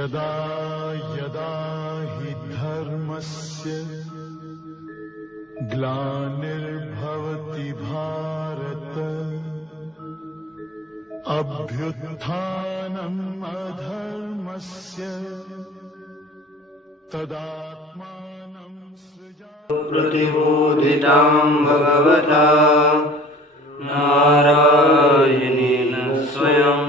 यदा यदा हि धर्मस्य ग्लानिर्भवति भारत अभ्युत्थानम् अधर्मस्य तदात्मानं सृजामि। प्रतिबोधितां भगवता नारायणेन स्वयं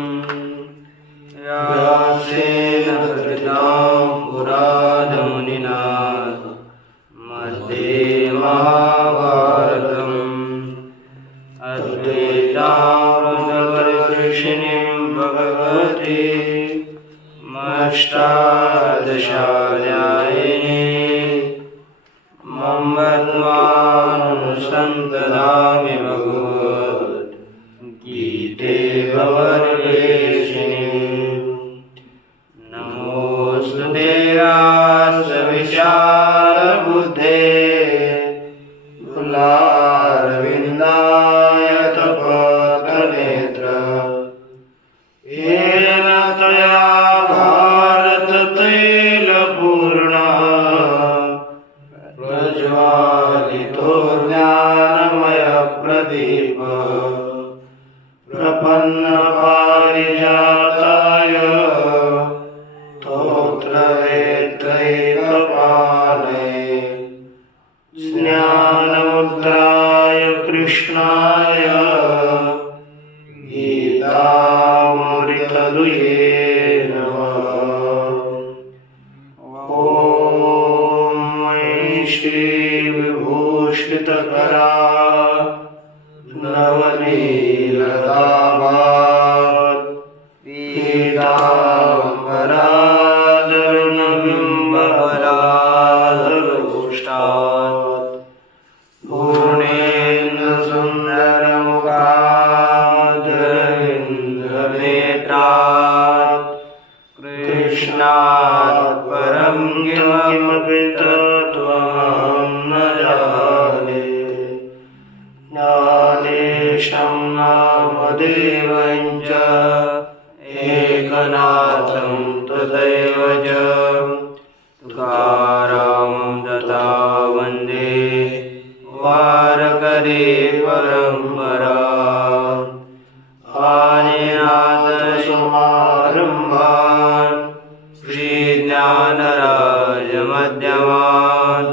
व्यासेन कृतां पुराणमुनिना मध्ये महाभारतम् अद्वैतामृतवर्षिणीं भगवतीम् अष्टादशाध्यायिनीं मम्मत्मानुसन्तदामि भगवद्गीते भवद्वेषिणीम्। नमोऽस्तुते विशालबुद्धे फुल्लारविन्दाय तपत्रनेत्र येन त्वया भारततैलपूर्णः प्रज्वालितो ज्ञानमयप्रदीपः प्रपन्नपारिजाताय स्तोत्रवेत्रैकपालये ज्ञानमुद्राय कृष्णाय गीतामृतदुहे नमः। ॐ श्रीविभूषितकरा नवनीलदाभा पीताम्बराधरबिम्बफलाधरोष्टात् पूर्णेन्दुसुन्दरमुखाधरेन्द्रनेत्रात् कृष्णात् परं किमपि तत्त्वमहं न जाने। ज्ञानेशं नामदेवं च एकनाथं तथैव च तुकारां तथा वन्दे वारकरी परम्परा। आदिनाथसमारम्भान् श्रीज्ञानराजमध्यमान्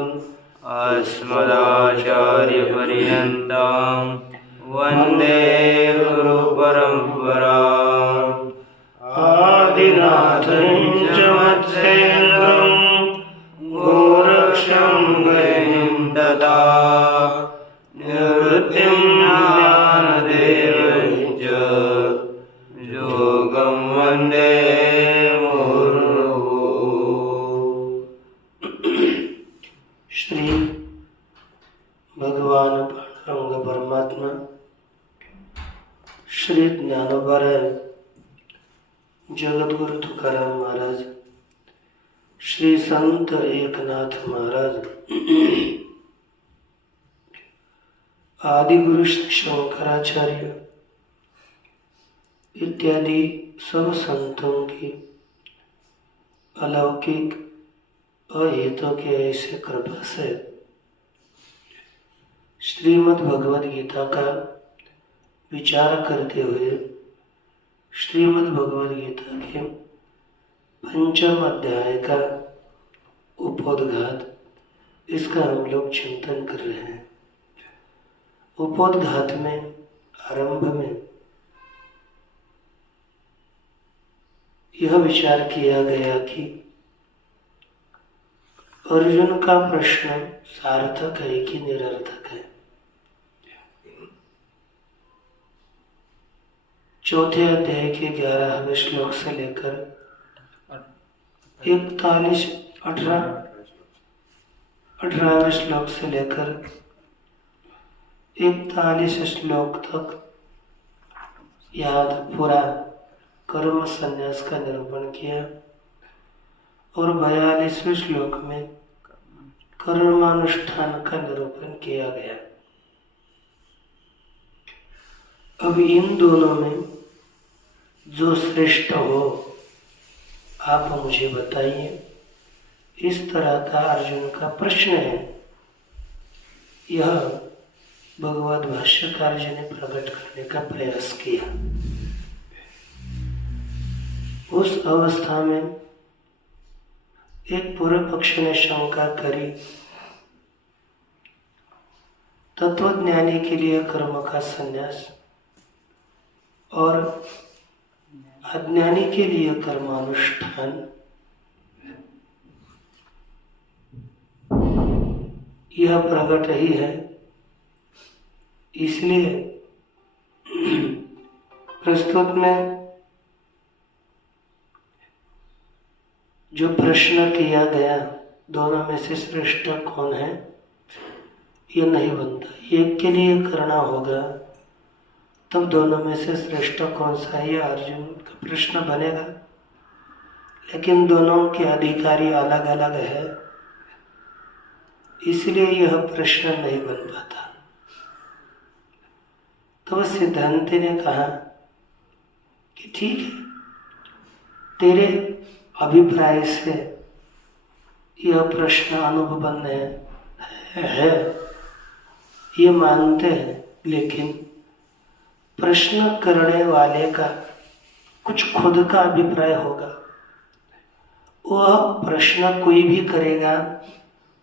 अस्मदाचार्यपर्यन्तां वन्दे गुरुपरम्पराम्। आदिनाथं च मत्सेन्द्रं गोरक्षं गतिं तथा निवृत्तिं ज्ञानदेवं च योगं वन्दे मुहुर्मुहुः। श्री भगवान पांडुरंग परमात्मा श्री ज्ञानोबराय जगद्गुरु तुकाराम महाराज, श्री संत एकनाथ महाराज, आदि गुरु श्री शंकराचार्य इत्यादि सब संतों की अलौकिक अहितों के ऐसे कृपा से श्रीमद् भगवद गीता का विचार करते हुए श्रीमद् भगवद गीता के पंचम अध्याय का उपोद्घात, इसका हम लोग चिंतन कर रहे हैं। उपोद्घात में आरंभ में यह विचार किया गया कि अर्जुन का प्रश्न सार्थक है कि निरर्थक है। चौथे अध्याय के 11वें श्लोक से लेकर 18वें श्लोक से लेकर 41 श्लोक तक याद पूरा कर्म संन्यास का निरूपण किया और 42वें श्लोक में कर्मानुष्ठान का निरूपण किया गया। अब इन दोनों में जो श्रेष्ठ हो आप मुझे बताइए। इस तरह का अर्जुन का प्रश्न है। यह भगवद भाष्यकार जी ने प्रकट करने का प्रयास किया। उस अवस्था में एक पूर्व पक्ष ने शंका करी, तत्वज्ञानी के लिए कर्म का संन्यास और अज्ञानी के लिए कर्मानुष्ठान, यह प्रकट ही है। इसलिए प्रस्तुत में जो प्रश्न किया गया, दोनों में से श्रेष्ठ कौन है, यह नहीं बनता। एक के लिए करना होगा तब दोनों में से श्रेष्ठ कौन सा है, यह अर्जुन का प्रश्न बनेगा। लेकिन दोनों के अधिकारी अलग अलग है, इसलिए यह प्रश्न नहीं बन पाता। तो सिद्धांति ने कहा कि ठीक है, तेरे अभिप्राय से यह प्रश्न अनुपन्न है, ये मानते हैं, लेकिन प्रश्न करने वाले का कुछ खुद का अभिप्राय होगा। वह प्रश्न कोई भी करेगा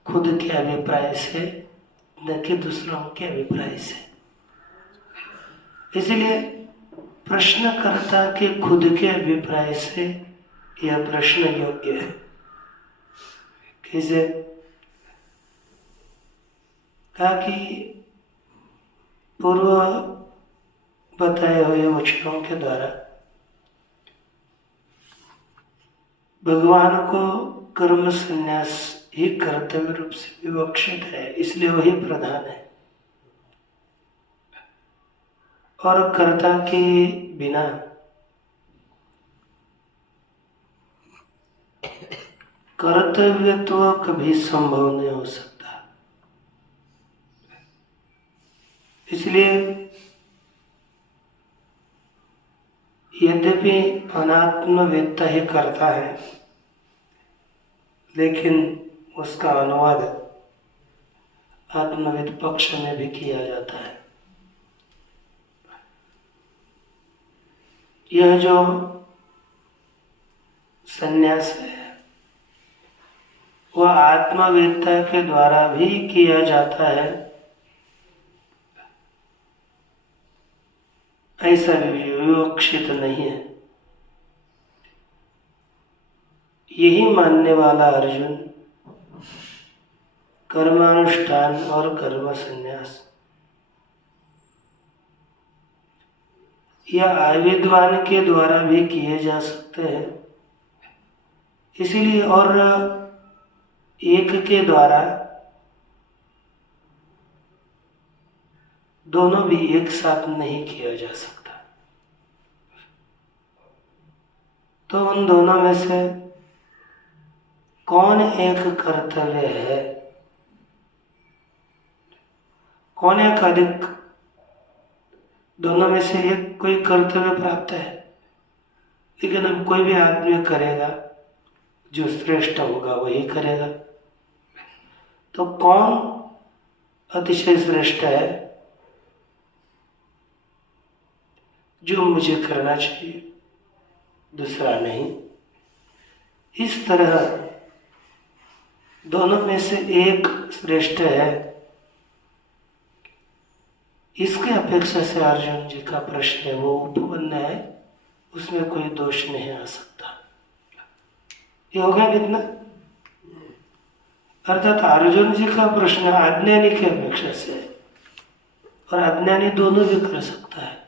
खुद के अभिप्राय से, न कि दूसरों के अभिप्राय से। इसलिए प्रश्नकर्ता के खुद के अभिप्राय से यह प्रश्न योग्य है। कैसे? कहा कि पूर्व बताए हुए वचनों के द्वारा भगवान को कर्म संन्यास ही कर्तव्य रूप से विवक्षित है, इसलिए वही प्रधान है। और कर्ता के बिना कर्तव्यत्व कभी संभव नहीं हो सकता। इसलिए यद्यपि अनात्मवेत्ता ही करता है, लेकिन उसका अनुवाद आत्मवेद पक्ष में भी किया जाता है। यह जो संन्यास है वह आत्मवेत्ता के द्वारा भी किया जाता है, ऐसा विवक्षित नहीं है। यही मानने वाला अर्जुन कर्मानुष्ठान और कर्म संन्यास या अविद्वान के द्वारा भी किए जा सकते हैं। इसीलिए और एक के द्वारा दोनों भी एक साथ नहीं किया जा सकता। तो उन दोनों में से कौन एक कर्तव्य है, कौन एक अधिक, दोनों में से एक कोई कर्तव्य प्राप्त है, लेकिन अब कोई भी आदमी करेगा, जो श्रेष्ठ होगा वही करेगा। तो कौन अतिशय श्रेष्ठ है, जो मुझे करना चाहिए, दूसरा नहीं। इस तरह दोनों में से एक श्रेष्ठ है, इसके अपेक्षा से अर्जुन जी का प्रश्न है वो उपपन्न है, उसमें कोई दोष नहीं आ सकता। ये हो गया कितना? अर्थात अर्जुन जी का प्रश्न अज्ञानी की अपेक्षा से है, और अज्ञानी दोनों भी कर सकता है।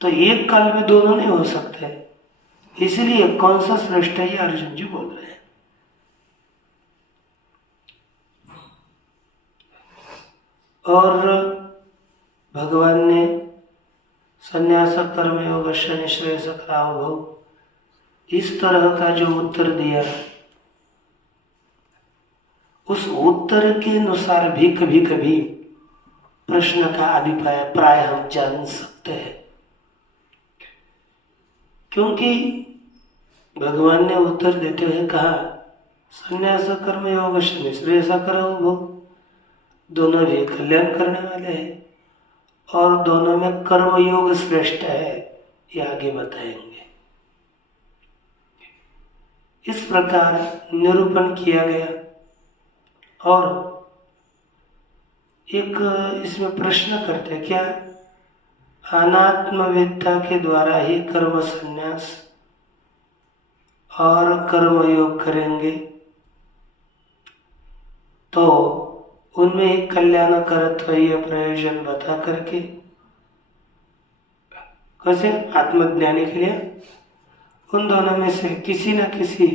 तो एक काल में दोनों नहीं हो सकते, इसलिए कौन सा श्रेष्ठ है ये अर्जुन जी बोल रहे हैं। और भगवान ने संन्यास कर्म योग निश्रेयस करावभौ, इस तरह का जो उत्तर दिया, उस उत्तर के अनुसार भी कभी कभी प्रश्न का अभिप्राय प्राय हम जान सकते हैं। क्योंकि भगवान ने उत्तर देते हुए कहा, संन्यास कर्म योग शनि श्रेयसा करो भो, दोनों भी कल्याण करने वाले हैं और दोनों में कर्म योग श्रेष्ठ है, ये आगे बताएंगे। इस प्रकार निरूपण किया गया। और एक इसमें प्रश्न करते क्या, अनात्मवेत्ता के द्वारा ही कर्म संन्यास और कर्म योग करेंगे तो उनमें एक कल्याणकरत्व यह प्रयोजन बता करके कैसे आत्मज्ञानी के लिए उन दोनों में से किसी न किसी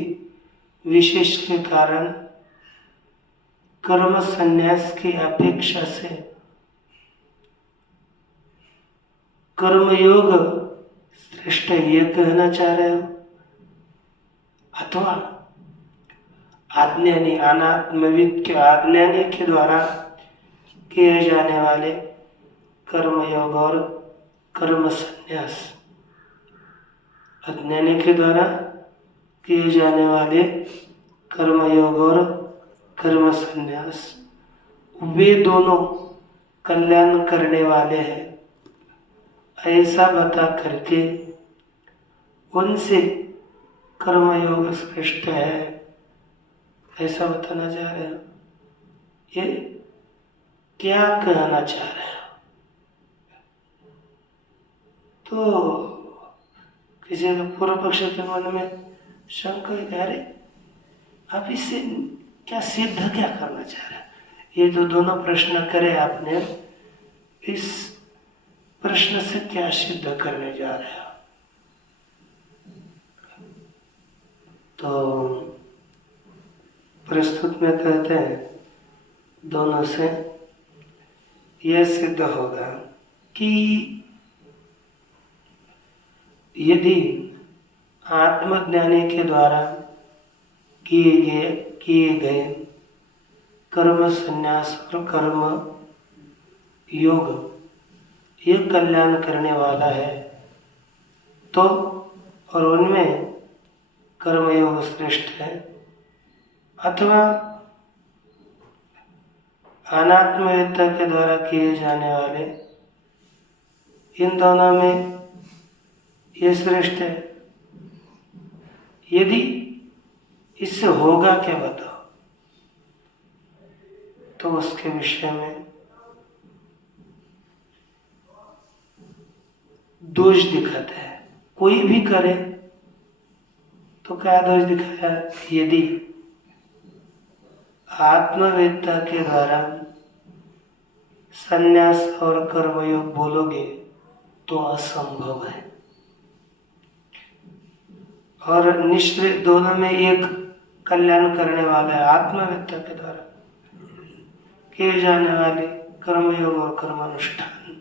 विशेष के कारण कर्म संन्यास की अपेक्षा से कर्मयोग श्रेष्ठ ये कहना चाह रहे हो, अथवा अज्ञानी अनात्मविद के अज्ञानी के द्वारा किए जाने वाले कर्मयोग और कर्म संन्यास, अज्ञानी के द्वारा किए जाने वाले कर्मयोग और कर्म संन्यास, वे दोनों कल्याण करने वाले हैं, ऐसा बता करके उनसे कर्मयोग श्रेष्ठ है, ऐसा बताना चाह रहे हो। ये क्या कहना चाह रहे हो? तो किसी पूर्व पक्ष के मन में शंका है, अरे आप इससे क्या सिद्ध क्या करना चाह रहे हैं? ये जो दोनों प्रश्न करे आपने, इस प्रश्न से क्या सिद्ध करने जा रहे हो? तो प्रस्तुत में कहते हैं दोनों से यह सिद्ध होगा कि यदि आत्मज्ञानी के द्वारा किए गए कर्म संन्यास और कर्म योग ये कल्याण करने वाला है तो, और उनमें कर्मयोग श्रेष्ठ है, अथवा अनात्मवेत्ता के द्वारा किए जाने वाले इन दोनों में ये श्रेष्ठ है, यदि इससे होगा क्या बताओ, तो उसके विषय में दोष दिखाता है। कोई भी करे तो क्या दोष दिखाया, यदि आत्मवेत्ता के द्वारा संन्यास और कर्मयोग बोलोगे तो असंभव है, और निश्चय दोनों में एक कल्याण करने वाला है, आत्मवेत्ता के द्वारा किए जाने वाले कर्मयोग और कर्मानुष्ठान,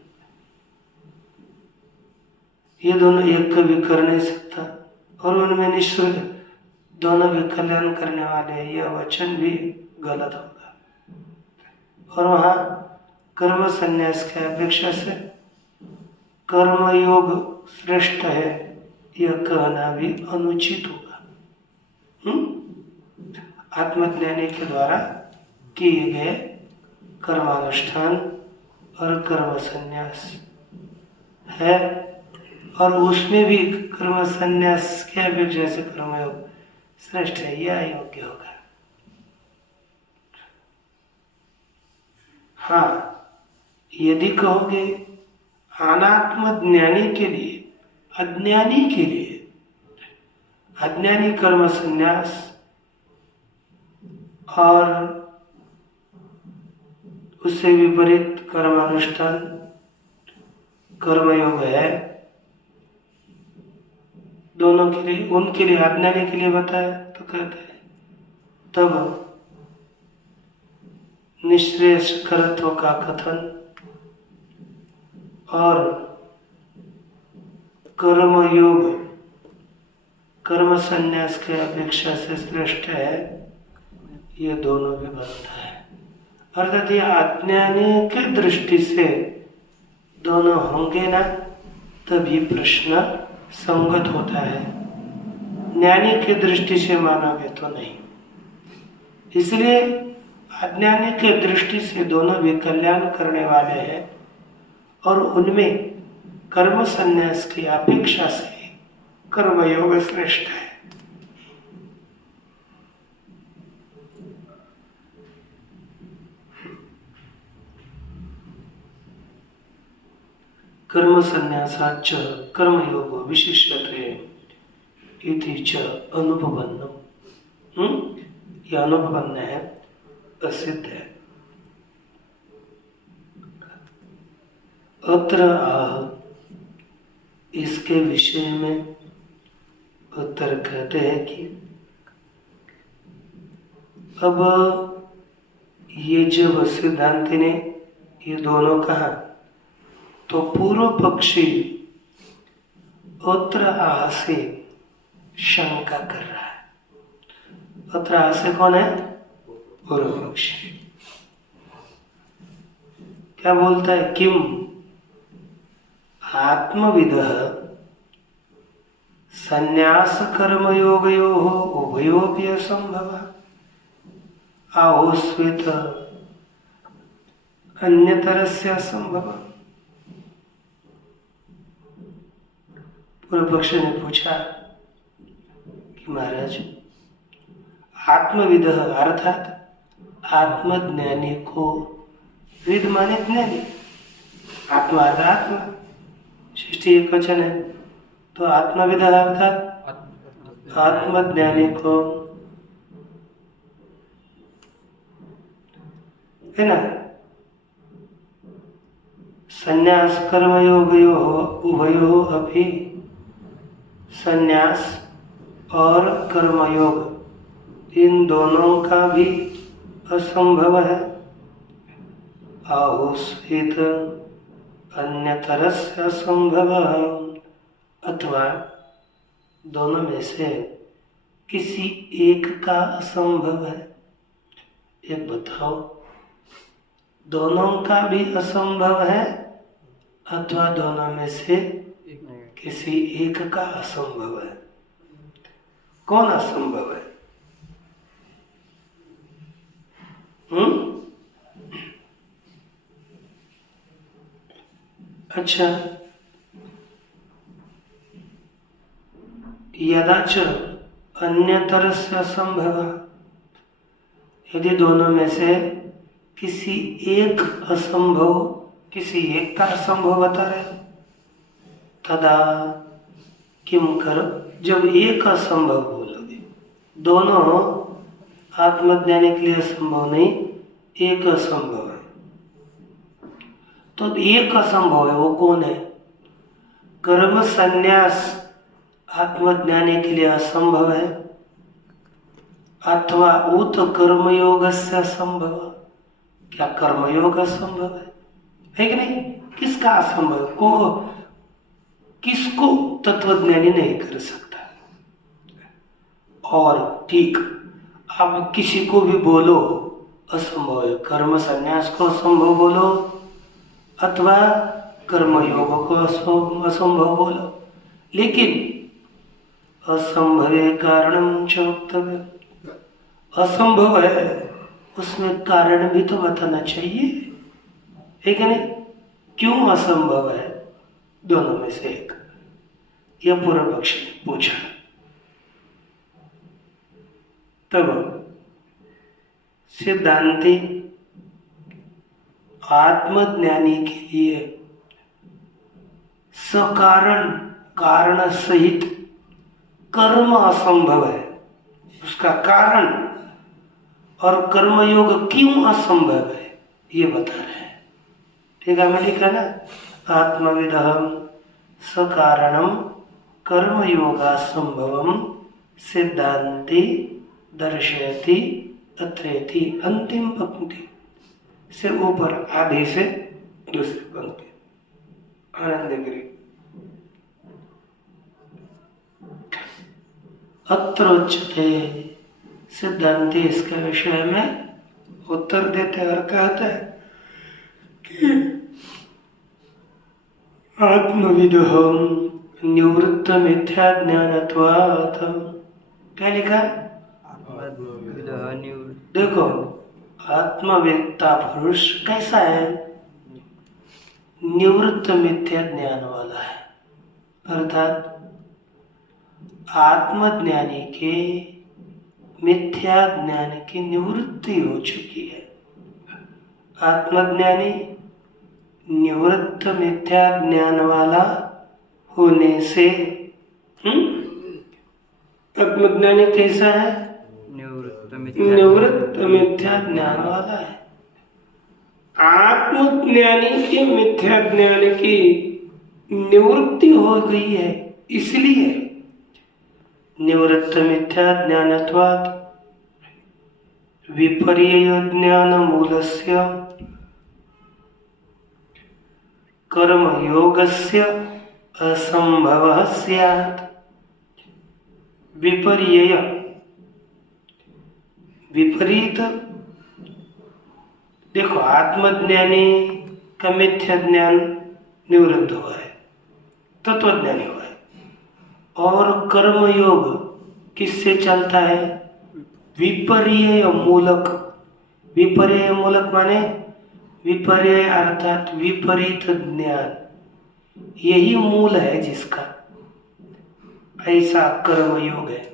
ये दोनों एक कभी कर नहीं सकता, और उनमें निश्चय दोनों भी कल्याण करने वाले हैं, यह वचन भी गलत होगा। और वहाँ कर्म संन्यास की अपेक्षा से कर्मयोग श्रेष्ठ है यह कहना भी अनुचित होगा। आत्मज्ञानी के द्वारा किए गए कर्मानुष्ठान और कर्म संन्यास है, और उसमें भी कर्म संन्यास के अपेक्षा से कर्मयोग श्रेष्ठ है, यह योग्य होगा। हाँ, यदि कहोगे अनात्म ज्ञानी के लिए, अज्ञानी के लिए अज्ञानी कर्म संन्यास और उससे विपरीत कर्मानुष्ठान कर्मयोग है, दोनों के लिए, उनके लिए अज्ञानी के लिए बताया तो कहते हैं तब निःश्रेयस्करत्व का कथन और कर्म योग कर्म संन्यास के अपेक्षा से श्रेष्ठ है, ये दोनों भी बनता है। अर्थात ये अज्ञानी की दृष्टि से दोनों होंगे ना, तभी प्रश्न संगत होता है। ज्ञानी की दृष्टि से मानोगे तो नहीं। इसलिए अज्ञानी की दृष्टि से दोनों भी कल्याण करने वाले हैं और उनमें कर्म संन्यास की अपेक्षा से कर्मयोग श्रेष्ठ है। कर्म संन्यासाच्च कर्मयोगो विशिष्यते इति च अनुपपन्नम। यह अनुपपन्न है, असिद्ध है। अत्र आह, इसके विषय में उत्तर कहते हैं कि अब ये जब सिद्धांति ने ये दोनों कहा तो पूर्व पक्षी अत्र आह से शंका कर रहा है। अत्र आह से कौन है? पूर्व पक्षी। क्या बोलता है? किम आत्मविदः संन्यास कर्मयोगयोः उभयोऽपि असंभवः आहोस्वित अन्यतरस्य असंभवः। पूर्व पक्ष ने पूछा कि महाराज, आत्मविद अर्थात आत्मज्ञानी को, विद माने ज्ञानी, आत्मा आत्मा सृष्टि एक वचन है, तो आत्मविद अर्थात आत्मज्ञानी को, है ना, संन्यास कर्मयोगयोः उभयोः अपि, संन्यास और कर्मयोग इन दोनों का भी असंभव है। आहोस्वित अन्यतरस्य असंभवः, अथवा दोनों में से किसी एक का असंभव है। एक बताओ, दोनों का भी असंभव है अथवा दोनों में से किसी एक का असंभव है? कौन असंभव है? अच्छा, यदाच अन्यतरस्य असंभव, यदि दोनों में से किसी एक असंभव, किसी एक का असंभव बता रहे, तदा किम कर, जब एक असंभव बोलोगे, दोनों आत्मज्ञानी के लिए असंभव नहीं, एक असंभव है, तो एक असंभव है, वो कौन है? कर्म संन्यास आत्मज्ञानी के लिए असंभव है, अथवा उत कर्मयोग से असंभव। क्या कर्मयोग असंभव है कि नहीं? किसका असंभव? को किसको तत्वज्ञानी नहीं कर सकता? और ठीक, आप किसी को भी बोलो असंभव है, कर्म संन्यास को असंभव बोलो अथवा कर्मयोग को असंभव बोलो, लेकिन असंभवे कारणम च वक्तव्य, असंभव है उसमें कारण भी तो बताना चाहिए, है कि नहीं? क्यों असंभव है दोनों में से एक? यह पूर्व पक्षी ने पूछा। तब सिद्धांती आत्मज्ञानी के लिए सकारण, कारण सहित कर्म असंभव है, उसका कारण और कर्मयोग क्यों असंभव है ये बता रहे हैं। ठीक है, मैं लिखा ना, आत्मविदहम सकारणम कर्मयोगासंभवम सिद्धांति दर्शयति अत्रेति। अंतिम पंक्ति से ऊपर आधे से दूसरी पंक्ति, आनंदगिरी। अत्र उच्यते, सिद्धांति इसके विषय में उत्तर देते और कहते हैं कि आत्मविदः निवृत्त मिथ्या ज्ञानत्वात् क्या लिखा? देखो, आत्मवेत्ता पुरुष कैसा है? निवृत्त मिथ्या ज्ञान वाला है, अर्थात आत्मज्ञानी के मिथ्या ज्ञान की निवृत्ति हो चुकी है। आत्मज्ञानी निवृत्त मिथ्या ज्ञान वाला होने से आत्मज्ञानी कैसा है? निवृत्त मिथ्या ज्ञान वाला है। आत्मज्ञानी के मिथ्या ज्ञान की निवृत्ति हो गई है, इसलिए निवृत्त मिथ्या ज्ञानत्वात् विपर्यय ज्ञान मूलस्य कर्म योगस्य असंभवः स्यात्। विपर्यय, विपरीत। देखो, आत्मज्ञानी का मिथ्या ज्ञान निवृत्त हुआ है, तत्वज्ञानी हुआ है, और कर्मयोग किससे चलता है? विपर्यय मूलक। विपर्यय मूलक माने विपर्यय अर्थात विपरीत ज्ञान, यही मूल है जिसका, ऐसा कर्मयोग है।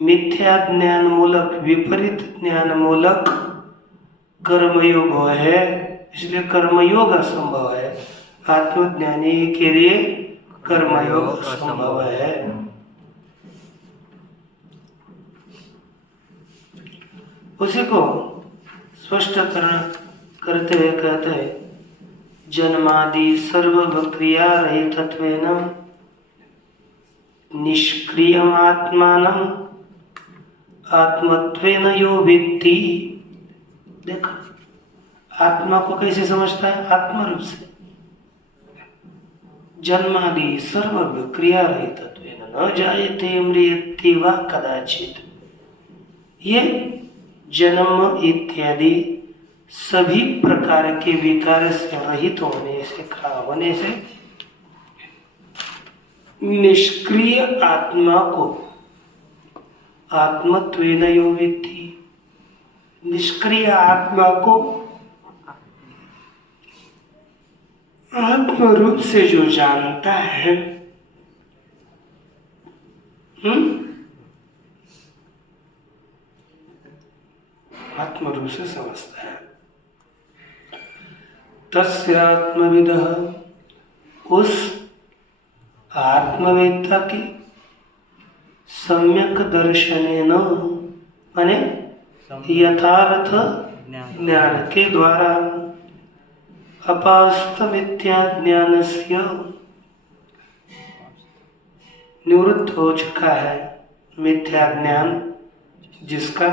मिथ्या ज्ञान मूलक विपरीत ज्ञान मूलक कर्मयोग है, इसलिए कर्मयोग असंभव है। आत्मज्ञानी के लिए कर्मयोग असंभव है। उसी को स्पष्ट करते हुए कहते हैं, जन्मादि सर्व क्रिया रहितत्वेन निष्क्रियम आत्मानं आत्मत्वेन यो वित्ति। देखो, आत्मा को कैसे समझता है? आत्मा रूप से। जन्मादि सर्व क्रिया रहितत्वेन न जायते म्रियते वा कदाचित। ये जन्म इत्यादि सभी प्रकार के विकार से रहित होने से निष्क्रिय आत्मा को आत्मत्वेन यो वित्ति। निष्क्रिय आत्मा को आत्म रूप से जो जानता है, आत्म रूप से समझता है। तस्य आत्मविदः, उस आत्मवेत्ता की सम्यक दर्शनेन माने यथार्थ ज्ञान के द्वारा अपास्त मिथ्या ज्ञानस्य निवृत्त हो चुका है। मिथ्या ज्ञान जिसका,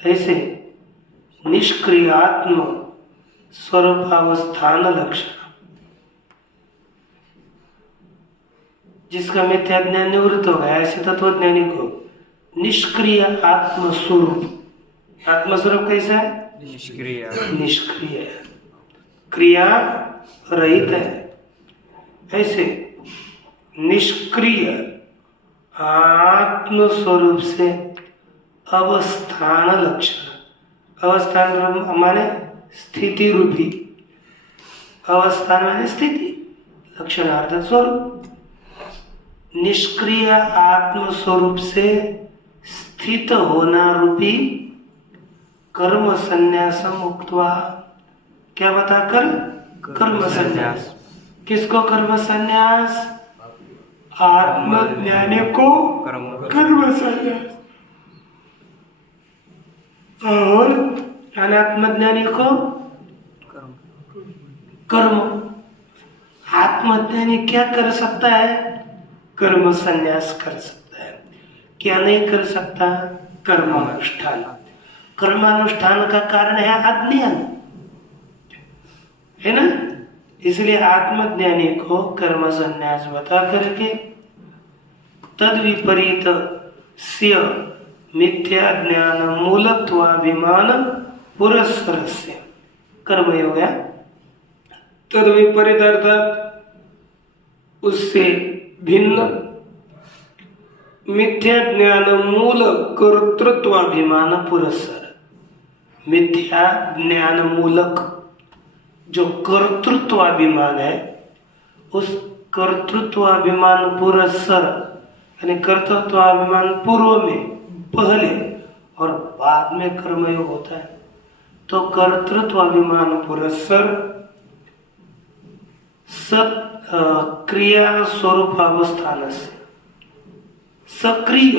ऐसे निष्क्रिय आत्म स्वरूपावस्थान लक्षण, जिसका मिथ्या ज्ञान निवृत्त हो गया, ऐसे तत्वज्ञानी को निष्क्रिय आत्मस्वरूप। आत्मस्वरूप कैसा है? निष्क्रिय है, क्रिया रहित है। ऐसे निष्क्रिय आत्म स्वरूप से अवस्थान लक्षण, अवस्थान माने स्थिति रूपी, अवस्थान माने स्थिति, लक्षण अर्थात स्वरूप। निष्क्रिय आत्म स्वरूप से स्थित होना रूपी कर्म संन्यासम उक्त्वा, क्या बताकर? कर्म संन्यास। किसको कर्म संन्यास? आत्मज्ञानी को कर्म संन्यास, और अनात्मज्ञानी को कर्म। आत्मज्ञानी क्या कर सकता है? कर्म संन्यास कर सकता है। क्या नहीं कर सकता? कर्मानुष्ठान। कर्मानुष्ठान का कारण है अज्ञान, है ना? इसलिए आत्मज्ञानी को कर्म संन्यास बता करके तद विपरीत स्य मिथ्या ज्ञान मूलत्वाभिमान पुरस्सरस्य कर्मयोग है। तद विपरीत अर्थात उससे भिन्न मिथ्या ज्ञान मूल कर्तृत्वाभिमान पुरस्सर। मिथ्या ज्ञान मूलक जो कर्तृत्वाभिमान है, उस कर्तृत्वाभिमान पुरस्सर यानी कर्तृत्वाभिमान पूर्व में पहले और बाद में कर्मयोग होता है। तो कर्तृत्वाभिमान पुरस्सर क्रिया स्वरूपावस्थान से सक्रिय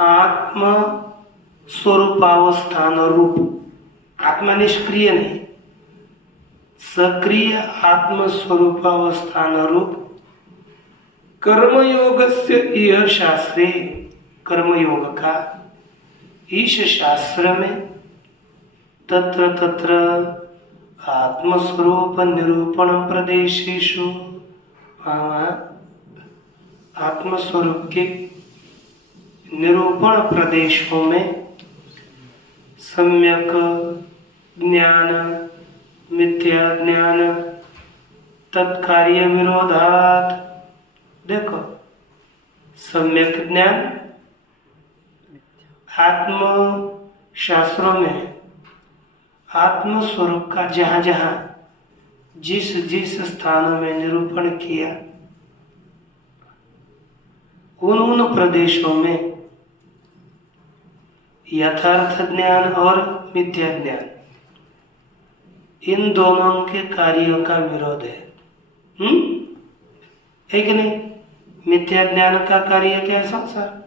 आत्म स्वरूपावस्थान रूप, आत्मा निष्क्रिय नहीं, सक्रिय आत्म स्वरूपावस्थान रूप कर्मयोगस्य यह शास्त्रे, कर्मयोग का ईश शास्त्र में तत्र तत्र आत्मस्वरूप निरूपण प्रदेशेषु, आत्मस्वरूप के निरूपण प्रदेशों में सम्यक ज्ञान मिथ्या ज्ञान तत्कार्य विरोधात। देखो, सम्यक ज्ञान आत्म शास्त्रों में आत्म स्वरूप का जहाँ जहाँ जिस जिस स्थानों में निरूपण किया, उन प्रदेशों में यथार्थ ज्ञान और मिथ्या ज्ञान, इन दोनों के कार्यों का विरोध है कि नहीं? मिथ्या ज्ञान का कार्य क्या है? संसार।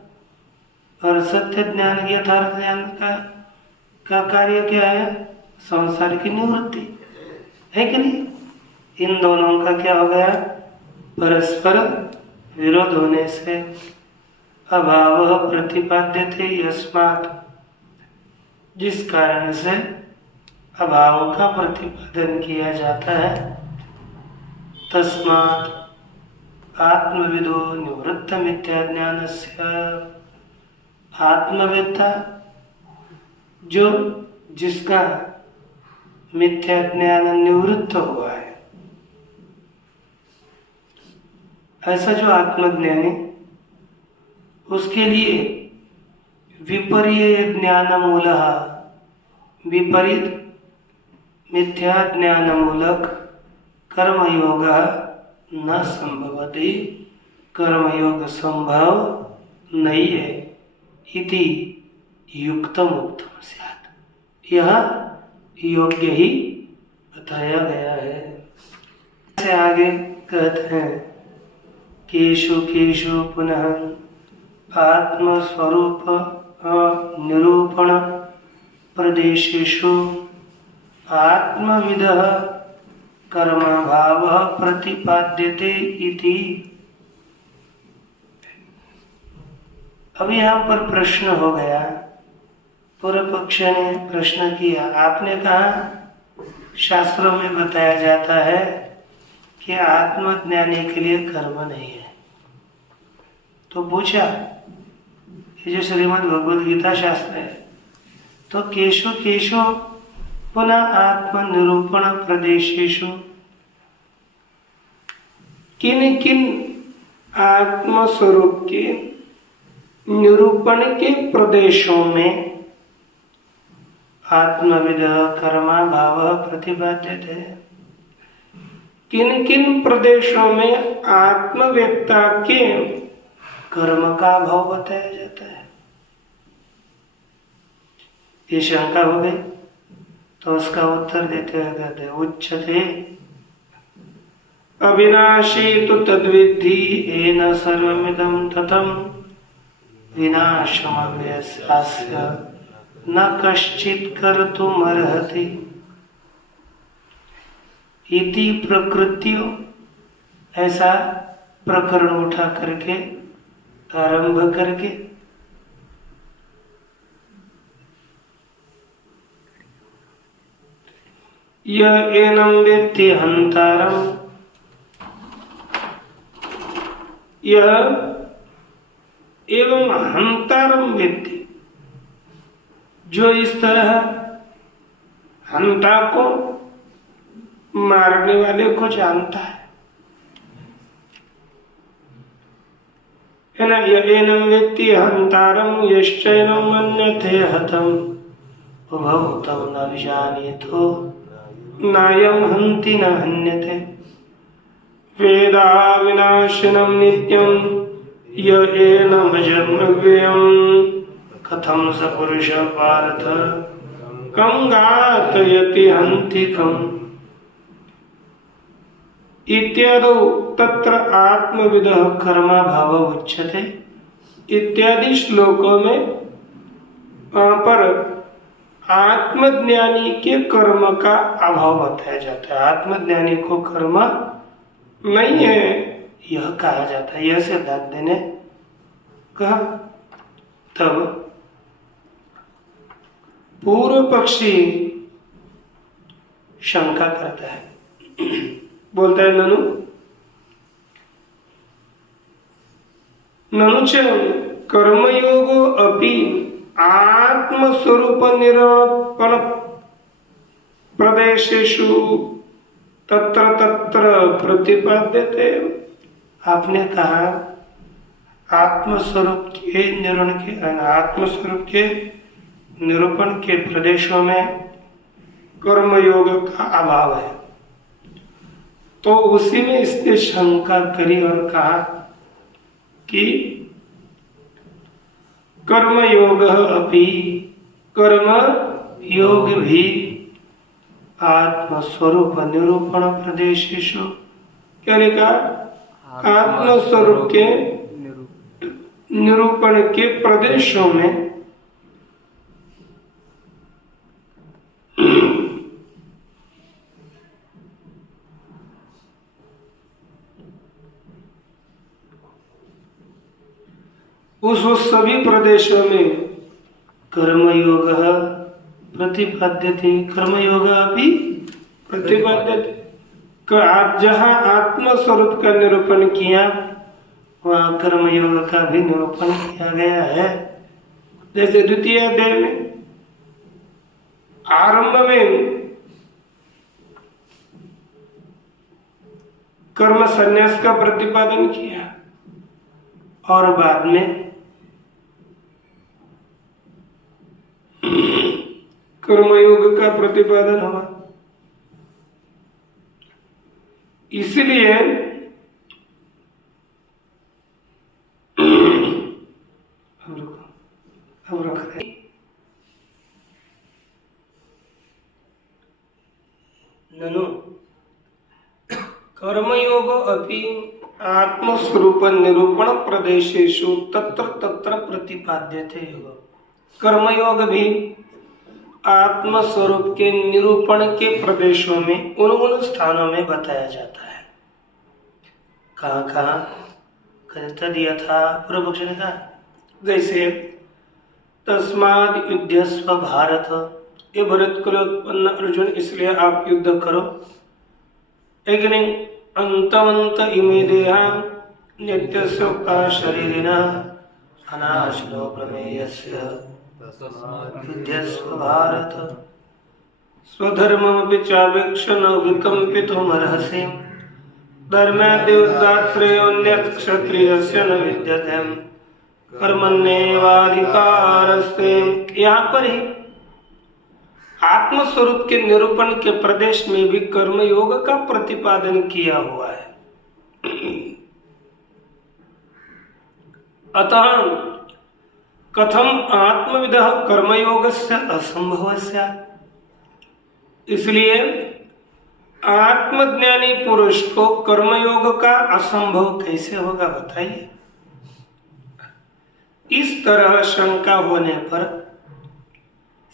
और सत्य ज्ञान यथार्थ ज्ञान का कार्य क्या है? संसार की निवृत्ति, है कि नहीं? इन दोनों का क्या हो गया? परस्पर विरोध होने से अभाव प्रतिपाद्य थे यस्मात्, जिस कारण से अभाव का प्रतिपादन किया जाता है। तस्मात् आत्मविदो निवृत्त मिथ्या ज्ञानस्य, आत्मवेत्ता जो जिसका मिथ्या ज्ञान निवृत्त हुआ है, ऐसा जो आत्मज्ञानी, उसके लिए विपर्य ज्ञान मूलः, विपरीत मिथ्या ज्ञान मूलक कर्मयोग न संभवति, कर्मयोग संभव नहीं है। इति युक्तम उत्तम स्यात्, यह योग्य ही बताया गया है। से आगे कहते हैं केषु केषु पुनः आत्मस्वरूप निरूपण प्रदेशेषु आत्मविदः कर्मभावः प्रतिपाद्यते इति। अब यहाँ पर प्रश्न हो गया, पूर्व पक्ष ने प्रश्न किया, आपने कहा शास्त्रों में बताया जाता है कि आत्मज्ञानी के लिए कर्म नहीं है। तो पूछा, ये जो श्रीमद् भगवद गीता शास्त्र है, तो केशु केशु पुनः आत्म निरूपण प्रदेशेषु, किन किन आत्म स्वरूप के निरूपण के प्रदेशों में आत्मविद कर्मा भाव प्रतिपाद्यते, किन किन प्रदेशों में आत्मवेत्ता के कर्म का भाव बताया जाता है। ये शंका हो गई, तो उसका उत्तर देते हुए कहते उच्यते अविनाशी तो तद्विद्धि येन सर्वमिदं ततं विनाशमव्यस्यास्य न कश्चित् कर्तुमर्हति इति प्रकृतियों। ऐसा प्रकरण उठा करके आरंभ करके यह एनं वेत्ति हंतारम, यह एवं हंतारम वेत्ति, जो इस तरह हंता को, मारने वाले को जानता है। एनं वेत्ति हन्तारं यश्चैनं मन्यते हतम् उभौ तौ न विजानीतो नायं हन्ति न हन्यते। वेदा विनाशिनं नित्यं य एनमजमव्ययम् कथं स पुरुष पार्थ कं घातयति हन्तिकम्। इत्यादौ तत्र आत्मविदः कर्माभावः उच्यते। इत्यादि श्लोकों में वहां पर आत्मज्ञानी के कर्म का अभाव बताया जाता है। आत्मज्ञानी को कर्म नहीं है यह कहा जाता है। यह सिद्धांत ने कहा। तब पूर्व पक्षी शंका करता है, बोलता है ननु च कर्मयोगो अपि आत्मस्वरूप निरूपण प्रदेशेषु तत्र तत्र प्रतिपाद्यते। आपने कहा आत्मस्वरूप के निरूपण के प्रदेशों में कर्मयोग का अभाव है, तो उसी में इसने शंका करी और कहा कि कर्मयोग अपि कर्म योग भी आत्मस्वरूप निरूपण प्रदेशेषु, क्या लिखा? आत्मस्वरूप के निरूपण के प्रदेशों में उस सभी प्रदेशों में कर्मयोग प्रतिपाद्यते। कर्मयोग भी प्रतिपाद्यते। जहाँ आत्म स्वरूप का निरूपण किया वहाँ कर्मयोग का भी निरूपण किया गया है। जैसे द्वितीय अध्याय में आरंभ में कर्म संन्यास का प्रतिपादन किया और बाद में कर्मयोग का प्रतिपादन हुआ। इसलिए अब रख रहे ननु कर्मयोग अपि आत्मस्वरूप निरूपण प्रदेशेषु तत्र तत्र प्रतिपाद्यते। कर्मयोग भी आत्मस्वरूप के निरूपण के प्रदेशों में उन स्थानों में बताया जाता है। कहाँ कहाँ कहता दिया था पूर्व पक्ष ने कहा, जैसे तस्माद् युध्यस्व भारत, ये भरत कुल उत्पन्न अर्जुन इसलिए आप युद्ध करो। एक नहीं अंतवंत इमे देहा नित्यस्य का शरीरिना अनाशनो प्रमेयस्य युध्यस्व भारत स्वधर्ममपि चावेक्ष न विकम्पितुमर्हसि धर्माद्युदात्रेयोऽन्यत् क्षत्रियस्य न विद्यते कर्मण्येवाधिकारस्ते। यहाँ पर ही आत्मस्वरूप के निरूपण के प्रदेश में भी कर्मयोग का प्रतिपादन किया हुआ है। अतः कथम आत्मविदः कर्मयोगस्य असंभवस्य, इसलिए आत्मज्ञानी पुरुष को कर्मयोग का असंभव कैसे होगा बताइए। इस तरह शंका होने पर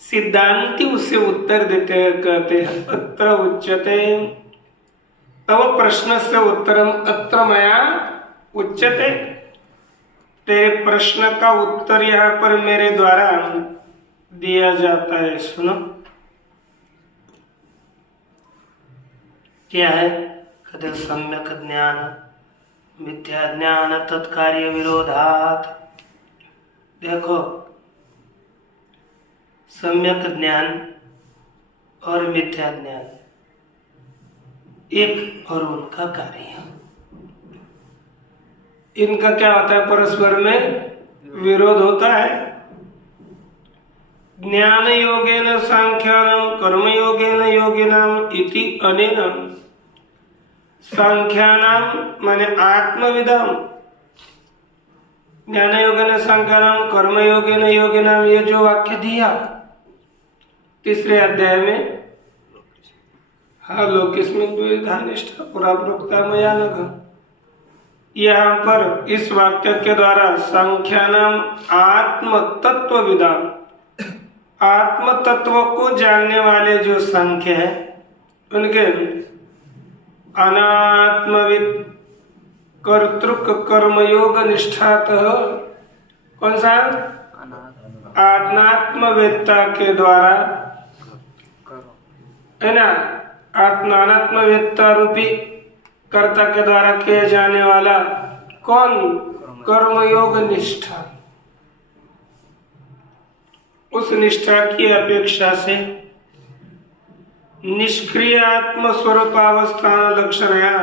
सिद्धांति उसे उत्तर देते कहते हैं अत्र उच्यते, तव प्रश्नस्य उत्तरम अत्र मया उच्यते। तेरे प्रश्न का उत्तर यहाँ पर मेरे द्वारा दिया जाता है। सुनो क्या है? कहते सम्यक ज्ञान मिथ्या ज्ञान तत्कार्य विरोधात्। देखो सम्यक ज्ञान और मिथ्या ज्ञान एक और उनका कार्य। इनका क्या होता है, परस्पर में विरोध होता है। ज्ञान योगेन सांख्यानाम कर्म योगेन योगिनाम इति अनेन। सांख्यानाम माने आत्मविदाम, ज्ञान योगेन सांख्यानाम कर्म योगेन योगिनाम, ये जो वाक्य दिया तीसरे अध्याय में, हाँ लोकेस्मिन् द्विविधा निष्ठा पुरा प्रोक्ता मया नघ, यहाँ पर इस वाक्य के द्वारा सांख्यानाम आत्म तत्व विदाम, आत्म तत्व को जानने वाले जो सांख्य है उनके अनात्मविद कर्तृक कर्मयोग निष्ठातः, कौन सा, अनात्मवेत्ता के द्वारा है ना, अनात्मवेत्ता रूपी कर्ता के द्वारा किए जाने वाला कौन, कर्मयोग निष्ठा। उस निष्ठा की अपेक्षा से निष्क्रिय आत्म स्वरूपावस्थान लक्षणया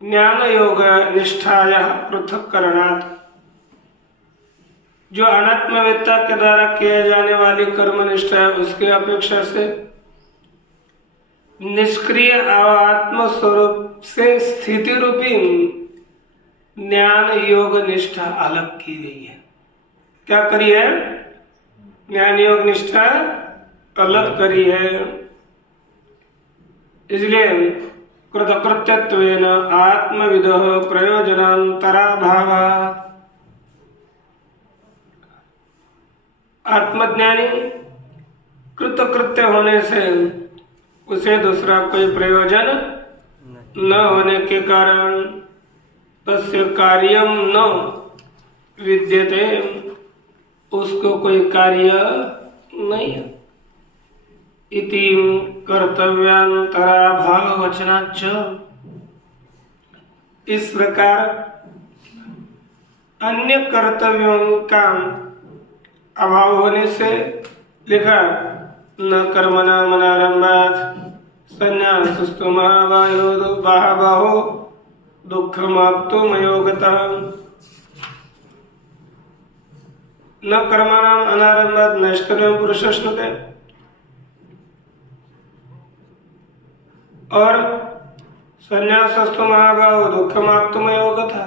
ज्ञान योग निष्ठाया पृथक करणात्, जो अनात्मवेत्ता के द्वारा किए जाने वाली कर्म निष्ठा है उसकी अपेक्षा से निष्क्रिय आत्म स्वरूप से स्थिति रूपी ज्ञान योग निष्ठा अलग की गई है। क्या करी है, ज्ञान योग निष्ठा अलग करी है। इसलिए कृतकृत्यत्वेन आत्मविदः प्रयोजनान्तराभावात्, आत्मज्ञानी कृतकृत्य होने से उसे दूसरा कोई प्रयोजन न होने के कारण तस्य कार्यम न विद्यते, उसको कोई कार्य नहीं है। इति कर्तव्यांतराभाव वचनाच्च, इस प्रकार अन्य कर्तव्यों का अभाव होने से लिखा न कर्मणा मनारंभात् संन्यासस्तु महाबाहो दुःखमाप्तु मयोगतः। न कर्मणाम अनारंभात् नैष्कर्म्यं पुरुषश्नुते, और संन्यासस्तु महाबाहो दुःखमाप्तु मयोगतः,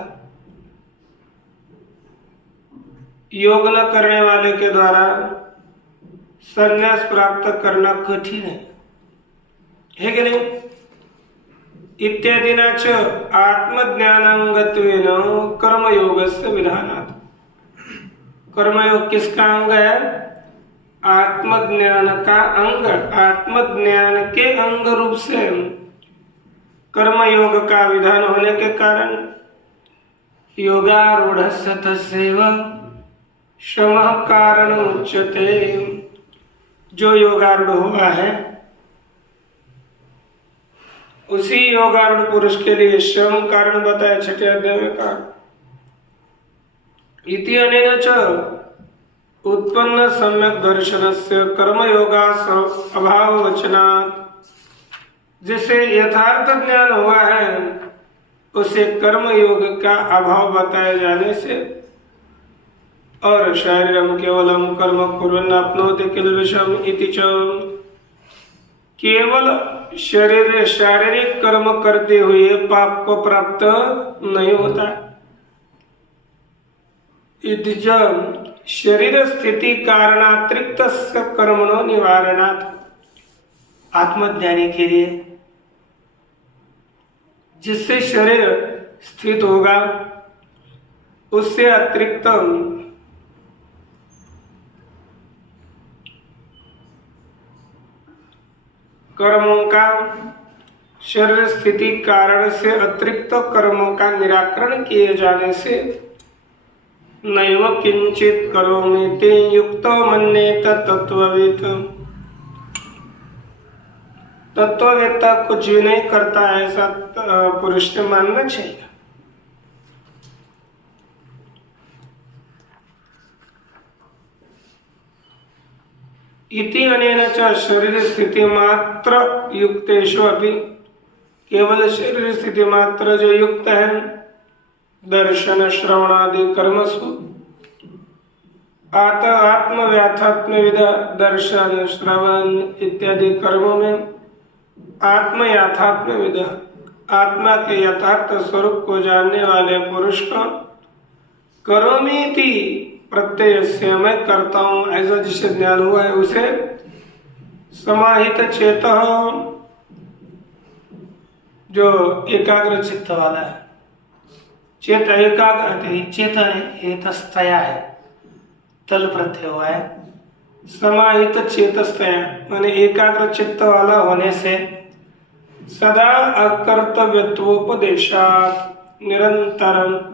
योग न करने वाले के द्वारा संन्यास प्राप्त करना कठिन है कि नहीं। इत्यादिना च आत्मज्ञानांगत्वेन कर्मयोगस्य विधानात्, कर्मयोग किसका अंग है, आत्मज्ञान का अंग, आत्मज्ञान के अंग रूप से कर्मयोग का विधान होने के कारण योगारूढ़स्य तस्यैव शमः कारण उच्यते, जो योगारूढ़ हुआ है उसी योगारूढ़ पुरुष के लिए शम कारण बताया छठे अध्याय में कहा। इति अनेन च उत्पन्न सम्यक दर्शनस्य कर्मयोगास अभाव वचनात्, जिसे यथार्थ ज्ञान हुआ है उसे कर्मयोग का अभाव बताए जाने से, और शरीरम केवलम कर्म कुर्वन् आपनोति किल विषम इति च, केवल शरीर शारीरिक कर्म करते हुए पाप को प्राप्त नहीं होता। इति च शरीर स्थिति कारणातिरिक्त कर्मणो निवारणात्, आत्मज्ञानी के लिए जिससे शरीर स्थित होगा उससे अतिरिक्त कर्मों का, शरीर स्थिति कारण से अतिरिक्त कर्मों का निराकरण किए जाने से नैव किंचित करोमि ते युक्तो मन्येत तत्ववित्, तत्ववेत्ता कुछ भी नहीं करता ऐसा पुरुष ने मानना चाहिए। इति अनेन च शरीर स्थिति मात्र युक्तेषु अपि, केवल शरीर स्थिति मात्र जो युक्त है दर्शन श्रवणादि कर्मसु आत्मव्याथात्मविद दर्शन श्रवण इत्यादि कर्मों में आत्म यथात्मविद आत्मा के यथार्थ स्वरूप को जानने वाले पुरुष को करोमीति प्रत्यय से मैं करता हूँ ऐसा जिसे ज्ञान हुआ है उसे समाहित चेत जो एकाग्र चित्त वाला है। चेत एकाग्र चेतन एतस्तया है, तल प्रत्यय हुआ है। समाहित चेतस्तया माने एकाग्र चित्त वाला होने से सदा अकर्तव्यत्वोपदेशात् निरंतर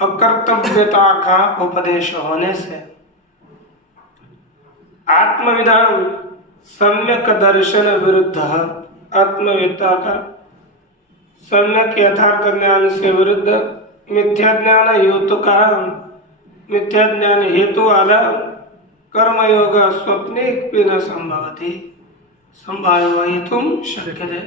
अकर्तव्यता का उपदेश होने से आत्मविधान सम्यक दर्शन विरुद्ध आत्मवेत्ता का सम्यक यथार्थ ज्ञान से विरुद्ध मिथ्या ज्ञान हेतु का मिथ्या ज्ञान हेतु वाला कर्मयोग स्वप्ने न संभवति संभावयितुं शक्यते।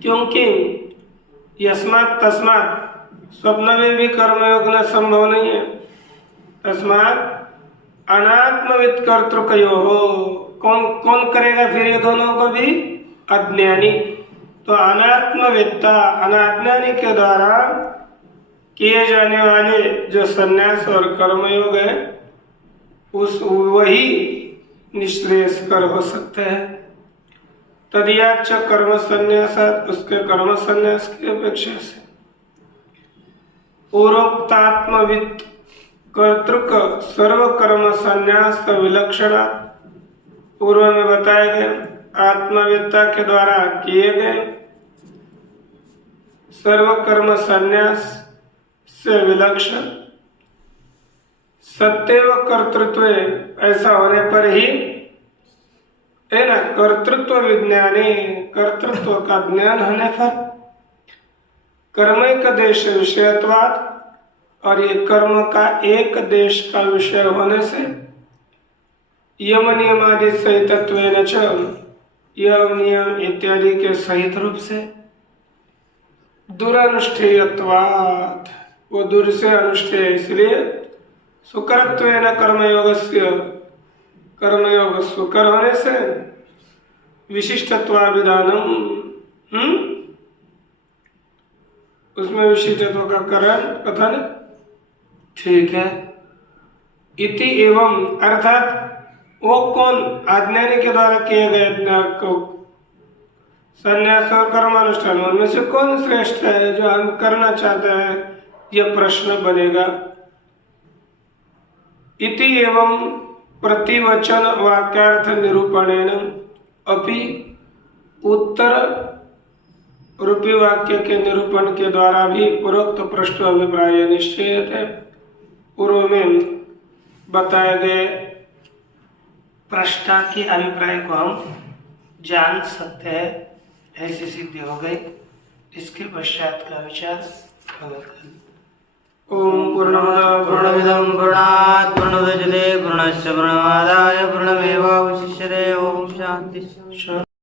क्योंकि यस्मात् तस्मात् स्वप्न में भी कर्मयोग न संभव नहीं है। तस्मात् अनात्मविद कर्तृकयो हो कौन कौन करेगा फिर ये दोनों को भी? अज्ञानी। तो अनात्मवेत्ता अनाज्ञानी के द्वारा किए जाने वाले जो संन्यास और कर्मयोग है उस वही निश्रेयस्कर हो सकते हैं। तदियाच कर्म संन्यासात उसके कर्म संन्यास की अपेक्षा से पूर्वोक्तात्मविद कर्तृक सर्व कर्म संन्यास विलक्षणा पूर्व में बताए गए आत्मवेत्ता के द्वारा किए गए सर्व कर्म संन्यास से विलक्षण सत्यव कर्तृत्व ऐसा होने पर ही है ना कर्तृत्व विज्ञानी कर्तृत्व का ज्ञान होने पर कर्म का देश विषयत्वात् और ये कर्म का एक देश का विषय होने से यम नियमादि सहितत्वेन च यम नियम इत्यादि के सहित रूप से दुरनुष्ठेयत्वात् वो दूर से अनुष्ठेय इसलिए सुकरत्वेन कर्मयोगस्य कर्मयोग सुकर होने से विशिष्टत्वाभिधानम उसमें विशिष्टत्व का करण कथन ठीक है। इति एवं अर्थात वो कौन अज्ञानी के द्वारा किए गए को संन्यास और कर्मानुष्ठान उनमें से कौन श्रेष्ठ है जो हम करना चाहते हैं यह प्रश्न बनेगा। इति एवं प्रतिवचन वाक्यार्थ निरूपणेन अपि उत्तर रूपी वाक्य के निरूपण के द्वारा भी पूर्वोक्त पृष्ठ अभिप्राय निश्चयत है। पूर्व में बताए गए पृष्ठा के अभिप्राय को हम जान सकते हैं, ऐसी सिद्धि हो गई। इसके पश्चात का विचार ओम पूर्णमद पूर्णमिदं पूर्णात् पूर्णमुदच्यते पूर्णस्य पूर्णमादाय पूर्णमेवावशिष्यते। ओम शांति।